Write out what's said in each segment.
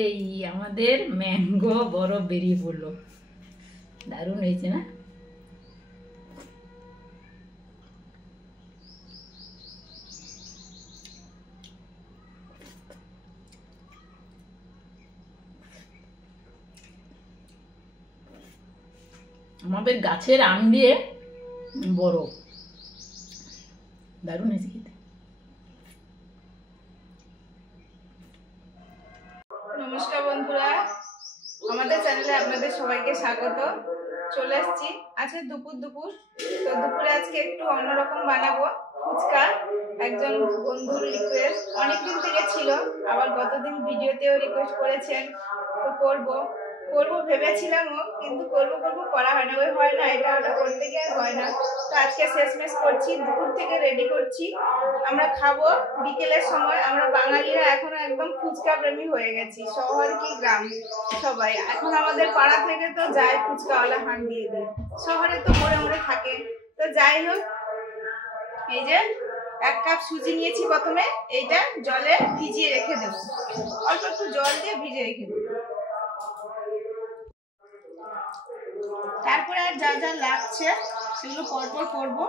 এই আমাদের ম্যাঙ্গো বরফ বেরিয়ে পড়লো, দারুণ হয়েছে না? আমাদের গাছের আম দিয়ে বরফ, দারুণ হয়েছে খেতে। নমস্কার বন্ধুরা, আমাদের চ্যানেলে আপনাদের সবাইকে স্বাগত। চলে এসেছি আজকে দুপুর তো দুপুরে আজকে একটু অন্যরকম বানাবো ফুচকা। একজন বন্ধুর রিকোয়েস্ট, অনেকদিন থেকে ছিল, আবার গতদিন ভিডিওতেও রিকোয়েস্ট করেছেন, তো করবো ভেবেছিলামও, কিন্তু করবো করা হয় না, হয় না, এটা ওটা করতে গিয়ে হয় না। তো আজকে শেষমেশ করছি, দুপুর থেকে রেডি করছি, আমরা খাবো বিকেলের সময়। আমরা বাঙালিরা এখনো একদম ফুচকা প্রেমী হয়ে গেছি, শহর কি গ্রাম সবাই এখন আমাদের পাড়া থেকে তো যায় ফুচকাওয়ালা হান দিয়ে দিয়ে, শহরে তো মোড়ে থাকে। তো যাই হোক, এই যে 1 কাপ সুজি নিয়েছি, প্রথমে এইটা জলে ভিজিয়ে রেখে দেবো, অল্প একটু জল দিয়ে ভিজিয়ে রেখে দেবো। তারপরে আর যা যা লাগছে সেগুলো পরপর করবো,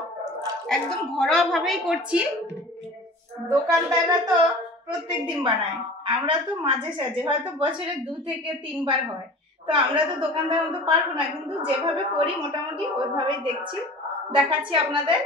একদম ঘরোয়া ভাবেই করছি। দোকানদাররা তো প্রত্যেক দিন বানায়, আমরা তো মাঝে সাঝে, হয়তো বছরে 2 থেকে 3 বার হয়। তো আমরা তো দোকানদার মতো পারবো না, কিন্তু যেভাবে করি মোটামুটি ওইভাবেই দেখাচ্ছি আপনাদের।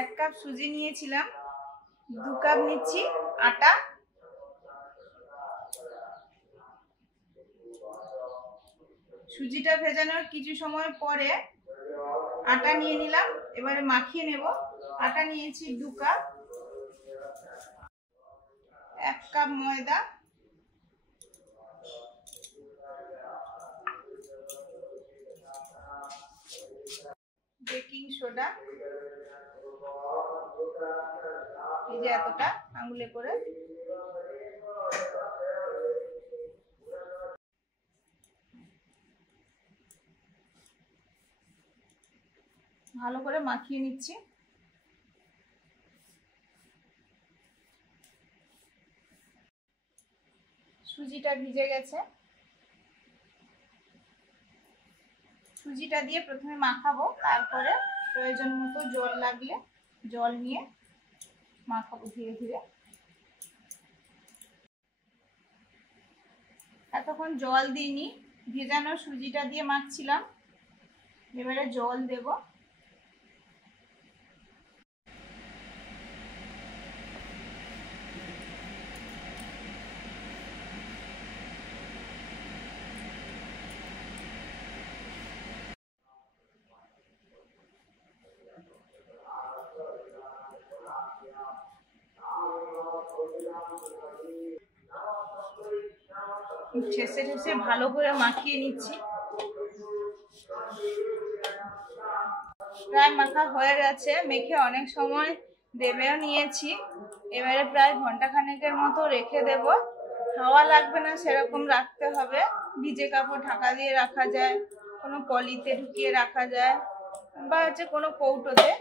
এক কাপ সুজি নিয়েছিলাম, 2 কাপ নিচ্ছি আটা, সুজিটা ভেজানোর কিছু সময় পরে আটা নিয়ে নিলাম, এবারে মাখিয়ে নেব। আটা নিয়েছি 2 কাপ, 1 কাপ ময়দা, বেকিং সোডা, এই যে এতটা আঙুলে করে, ভালো করে মাখিয়ে নিচ্ছি। সুজিটা ভিজে গেছে, সুজিটা দিয়ে প্রথমে মাখাবো, তারপরে প্রয়োজন মতো জল লাগলে জল নিয়ে মাখাবো ধীরে ধীরে। এতক্ষণ জল দিইনি, ভেজানো সুজিটা দিয়ে মাখছিলাম, এবারে জল দেব। ঠেসে ঠেসে ভালো করে মাখিয়ে নিচ্ছি। প্রায় মাখা হয়ে গেছে, মেখে অনেক সময় দেবেও নিয়েছি। এবারে প্রায় ঘন্টাখানেকের মতো রেখে দেব। হাওয়া লাগবে না সেরকম রাখতে হবে, ভিজে কাপড় ঢাকা দিয়ে রাখা যায়, কোনো পলিতে ঢুকিয়ে রাখা যায়, বা হচ্ছে কোনো কৌটোতে।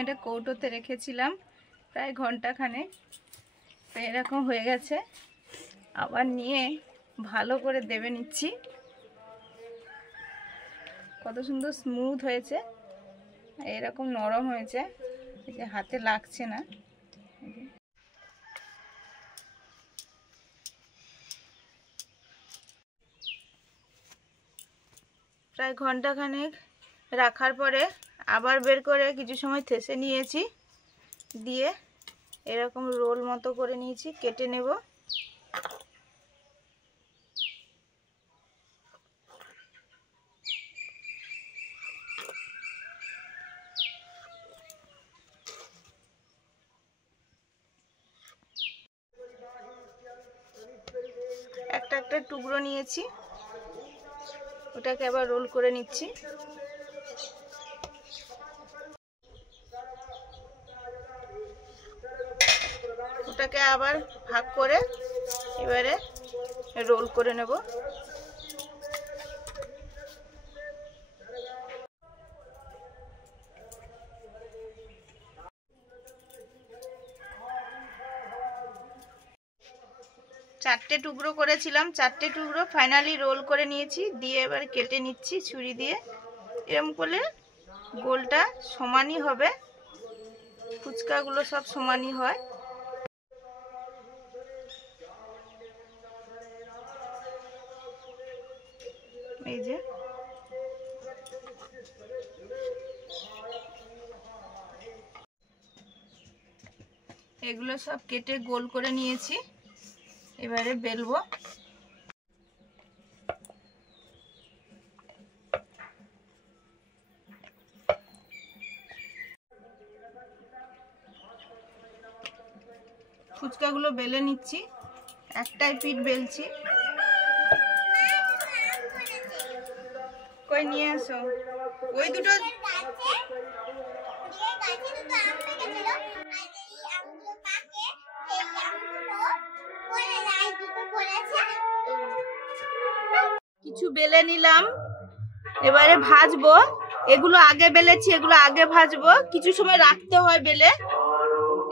এটা কৌটোতে রেখেছিলাম প্রায় ঘন্টাখানেক, তো এরকম হয়ে গেছে। আবার নিয়ে ভালো করে দেবে নিচ্ছি, কত সুন্দর স্মুথ হয়েছে, এরকম নরম হয়েছে, এই যে হাতে লাগছে না। প্রায় ঘন্টাখানেক রাখার পরে আবার বের করে কিছু সময় থেসে নিয়েছি, দিয়ে এরকম রোল মতো করে নিয়েছি, কেটে নেব। একটা টুকরো নিয়েছি, ওটাকে আবার রোল করে নিচ্ছি। ওটাকে আবার ভাগ করে এবারে রোল করে নেব। চারটে টুকরো করেছিলাম, চারটে টুকরো ফাইনালি রোল করে নিয়েছি, দিয়ে এবার কেটে নিচ্ছি ছুরি দিয়ে। এরকম করলে গোলটা সমানই হবে, ফুচকাগুলো সব সমানই হয়। এই যে এগুলো সব কেটে গোল করে নিয়েছি, এবারে বেলবো। ফুচকাগুলো বেলে নিচ্ছি, একটাই পিঠ বেলছি। কই নিয়ে আসো, ওই দুটো কিছু বেলে নিলাম, এবারে ভাজবো। এগুলো আগে বেলেছি, এগুলো আগে ভাজবো, কিছু সময় রাখতে হয় বেলে,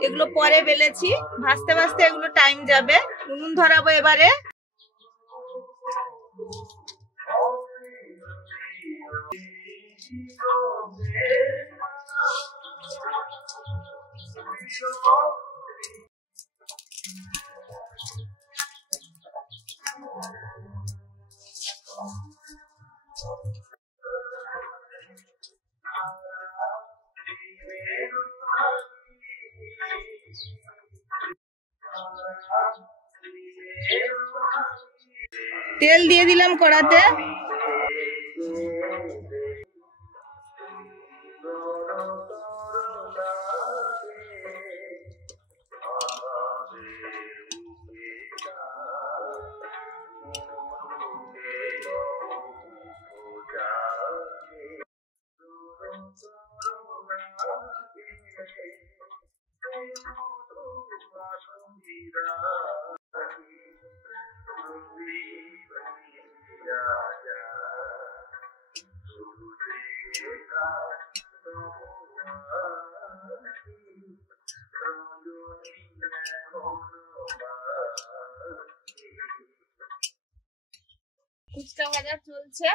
এগুলো পরে বেলেছি। ভাজতে ভাজতে এগুলো টাইম যাবে। উনুন ধরাবো এবারে। তেল দিয়ে দিলাম কড়াতে। ফুচকা ভাজা চলছে।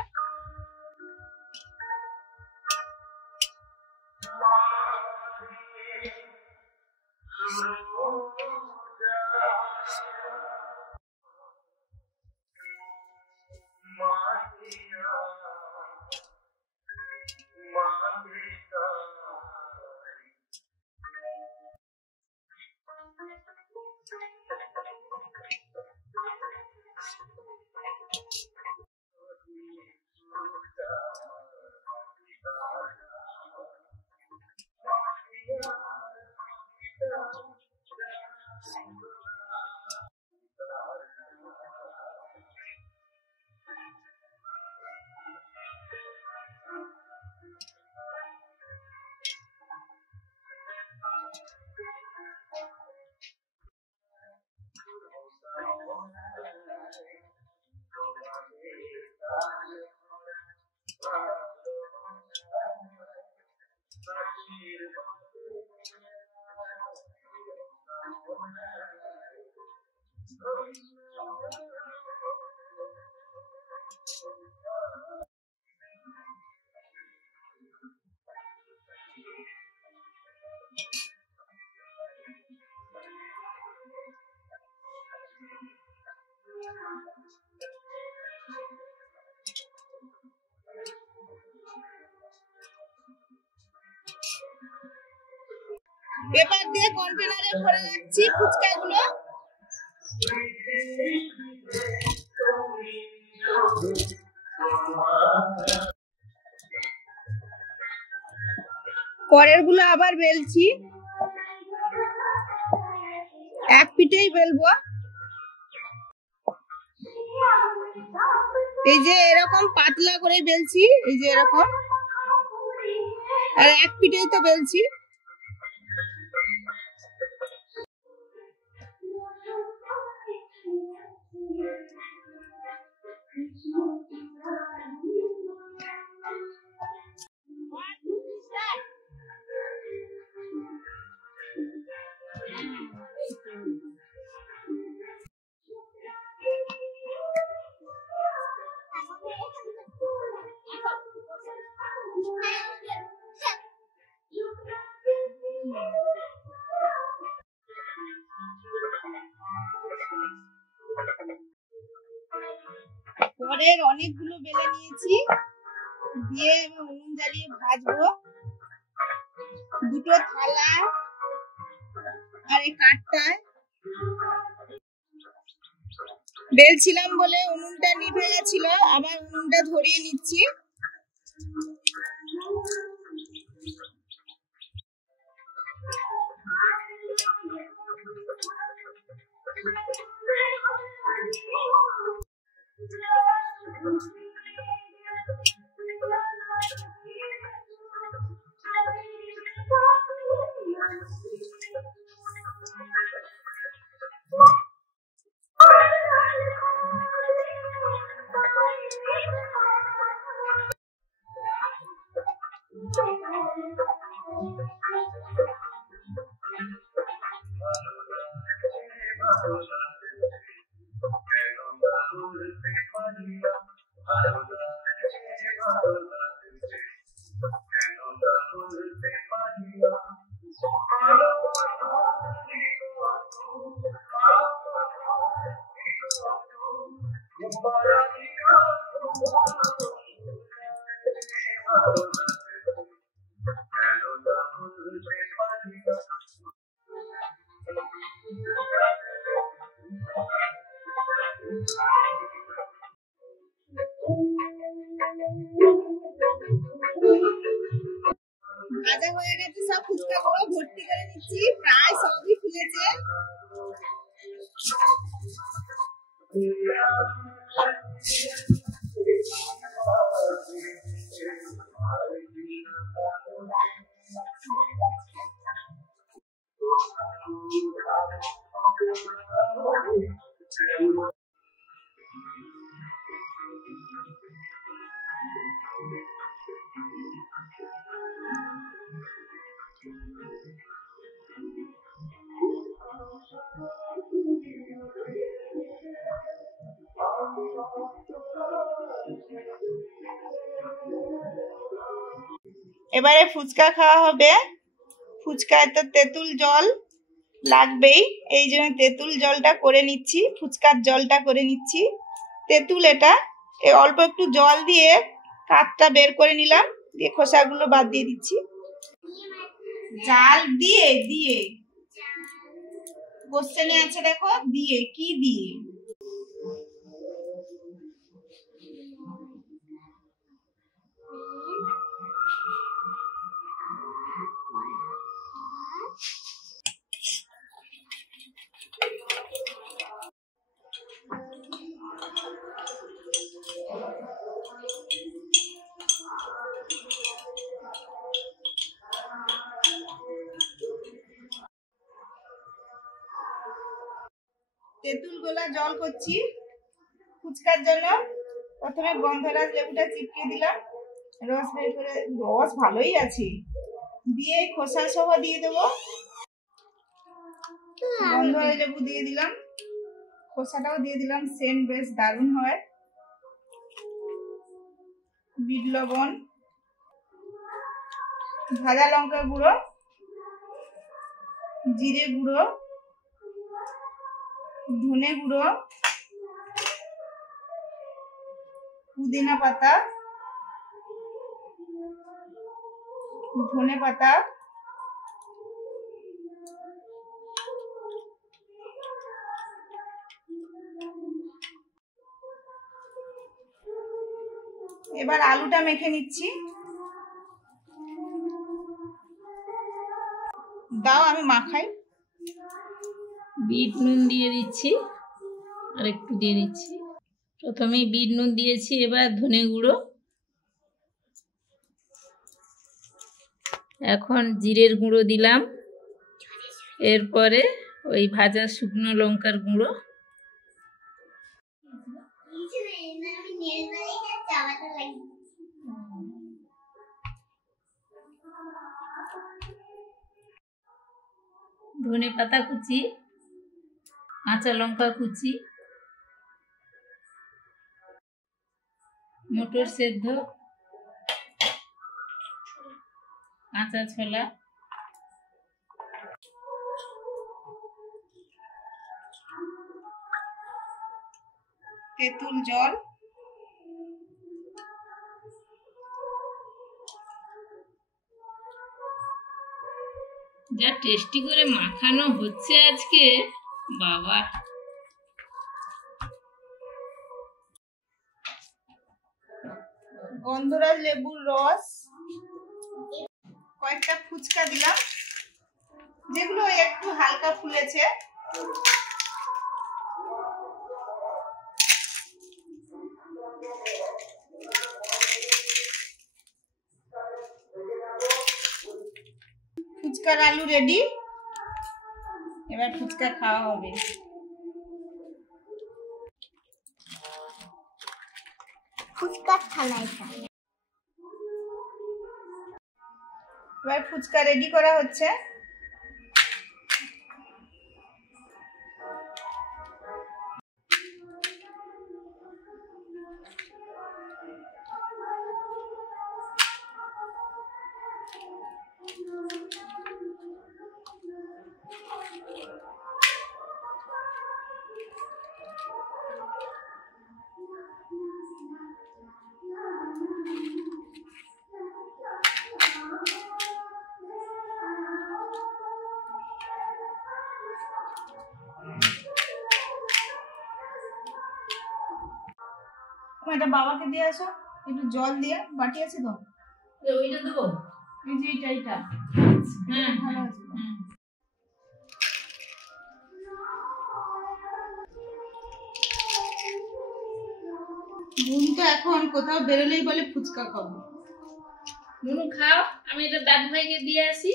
পেপার দিয়ে কন্টেনারে ভরে রাখছি ফুচকাগুলো। পরের গুলো আবার বেলছি, এক পিঠেই বেলবো। এই যে এরকম পাতলা করে বেলছি, এই যে এরকম, আর এক পিঠেই তো বেলছি। পরের অনেকগুলো বেলে নিয়েছি, দিয়ে উনুন জ্বালিয়ে ভাজবো। দুটো থালা আর এই কাঠটায় বেলছিলাম বলে উনুনটা নিভে গেছিল, আবার উনুনটা ধরিয়ে নিচ্ছি। ভাজা হয়ে গেছে, সব ফুচকাগুলো ভর্তি করে নিচ্ছি, প্রায় সবই ফুলেছে। এবারে ফুচকা খাওয়া হবে। ফুচকায় তো তেঁতুল জল লাগবেই, এই জন্য তেঁতুল জলটা করে নিচ্ছি, ফুচকার জলটা করে নিচ্ছি। তেঁতুল এটা অল্প একটু জল দিয়ে কাঠটা বের করে নিলাম, দিয়ে খোসাগুলো বাদ দিয়ে দিচ্ছি। জাল দিয়ে দিয়ে কোশ্চেনে আছে দেখো, দিয়ে কি দিয়ে? তেঁতুল গোলা জল করছি ফুচকার জন্য। প্রথমে গন্ধরাজ লেবুটা চিপকে দিলাম, রস বের করে, রস ভালোই আছে, দিয়ে খোসা সহ দিয়ে দেবো। গন্ধরাজ লেবু দিয়ে দিলাম, খোসাটাও দিয়ে দিলাম, সেন্ট বেশ দারুণ হয়। বিট লবণ, ভাজা লঙ্কা গুঁড়ো, জিরে গুঁড়ো, ধনে গুঁড়ো, পুদিনা পাতা, ধনে পাতা, এবার আলুটা মেখে নিচ্ছি। দাও আমি মাখাই। বিট নুন দিয়ে দিচ্ছি, আর একটু দিয়ে দিচ্ছি। প্রথমেই বিট নুন দিয়েছি, এবার ধনে গুঁড়ো, এখন জিরের গুঁড়ো দিলাম, এরপরে ওই ভাজা শুকনো লঙ্কার গুঁড়ো, ধনে পাতা কুচি, কাঁচা লঙ্কা কুচি, মটর সেদ্ধ, কাঁচা ছোলা, তেঁতুল জল, যা টেস্টি করে মাখানো হচ্ছে আজকে বাবা। গন্ধরাজ লেবুর রস, কয়েকটা ফুচকা দিলাম যেগুলো একটু হালকা ফুলেছে, ফুচকার আলু রেডি, এবার ফুচকা খাওয়া হবে। ফুচকার থালাটা এবার ফুচকা রেডি করা হচ্ছে। এটা বাবাকে দিয়ে আসো, একটু জল দিয়ে, বাটি আছে তো? ওইটা দেবো, এই যে এইটা হ্যাঁ ভালো আছে। নুন তো এখন কোথাও বেরোলেই বলে ফুচকা খাবো। নুনু খাও, আমি এটা দাদু ভাইকে দিয়ে আসি।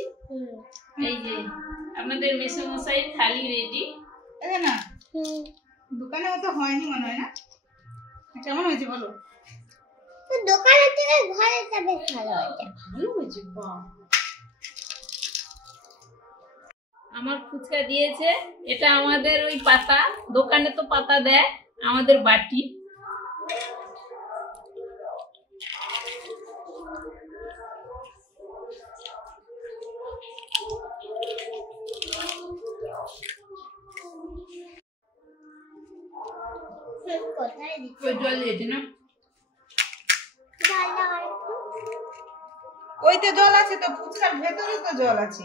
এই যে আপনাদের মেসোমশাই থালি রেডি। এই না দোকানে অত হয়নি মনে হয় না, কেমন হয়েছে বলো? দোকানের থেকে ঘরেটা বেশ ভালো হয়েছে। ভালো হয়েছে, বাহ। আমার ফুচকা দিয়েছে, এটা আমাদের ওই পাতা, দোকানে তো পাতা দেয়, আমাদের বাটি। জল দিয়েছে না, ওইতে জল আছে তো, ফুচকার ভেতরে তো জল আছে।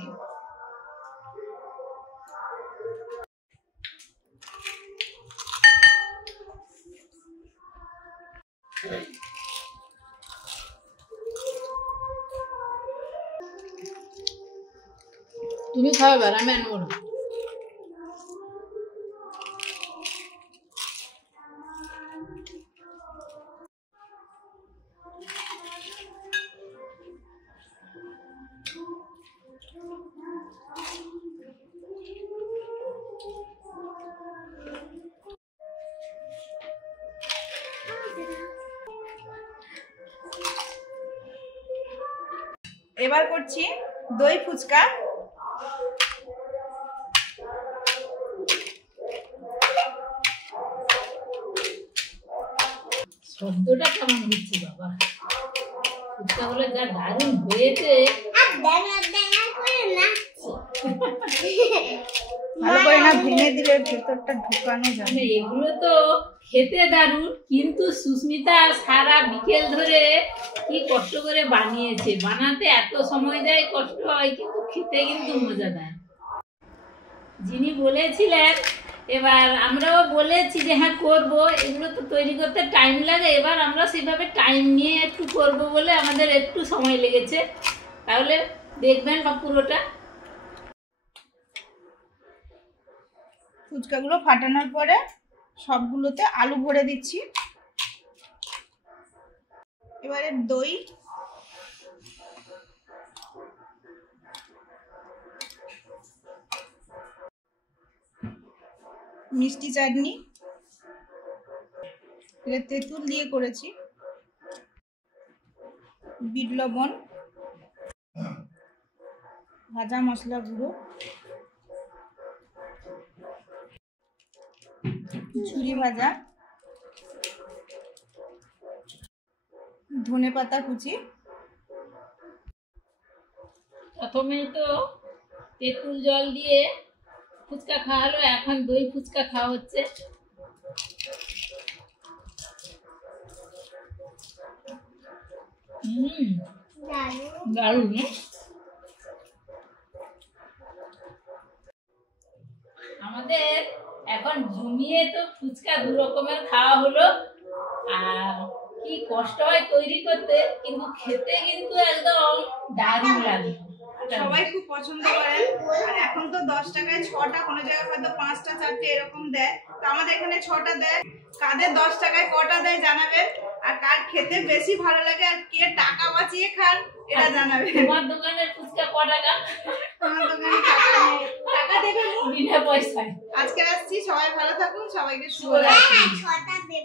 তুমি খাও, এবার আমি আনবো না। এবার করছি দই ফুচকা। শব্দটা কেমন হচ্ছে বাবা, ফুচকা গুলো যা দারুণ হয়েছে। ভালো করে না ভেঙে দিলে ভেতরটা ঢুকানো যায়। এগুলো তো খেতে দারুণ, কিন্তু সুস্মিতা সারা বিকেল ধরে কি কষ্ট করে বানিয়েছে। বানাতে এত সময় দেয়, কষ্ট হয়, কিন্তু খেতে কিন্তু মজা দেয়। যিনি বলেছিলেন, এবার আমরাও বলেছি যে হ্যাঁ করবো, এগুলো তো তৈরি করতে টাইম লাগে, এবার আমরা সেভাবে টাইম নিয়ে একটু করবো বলে আমাদের একটু সময় লেগেছে। তাহলে দেখবেন বা পুরোটা। ফুচকাগুলো ফাটানোর পরে সবগুলোতে আলু ভরে দিচ্ছি। এবারে দই, মিষ্টি চাটনি, এটা তেঁতুল দিয়ে করেছি, বিট লবণ, ভাজা মশলা গুঁড়ো, ঝুরি ভাজা, ধনেপাতা কুচি। প্রথমেই তো তেঁতুল জল দিয়ে ফুচকা খাওয়া হলো, এখন দই ফুচকা খাওয়া হচ্ছে। দারুণ। আমাদের এখন জমিয়ে তো ফুচকা দু রকমের খাওয়া হলো, আর কি কষ্ট হয় তৈরি করতে, কিন্তু খেতে কিন্তু একদম দারুণ লাগে। সবাই খুব পছন্দ করেন। আর এখন তো 10 টাকায় 6টা, কোনো জায়গায় হয়তো 5টা 4টে এরকম দেয়, তো আমাদের এখানে 6টা দেয়। কাদের 10 টাকায় কটা দেয় জানাবেন, আর কার খেতে বেশি ভালো লাগে আর কে টাকা বাঁচিয়ে খান এটা জানাবেন। তোমার দোকানের ফুচকা ক টাকা? আমার দোকানে টাকা দেবেন বিনা পয়সায়। আজকে আসছি, সবাই ভালো থাকুন, সবাইকে শুভরাত্রি।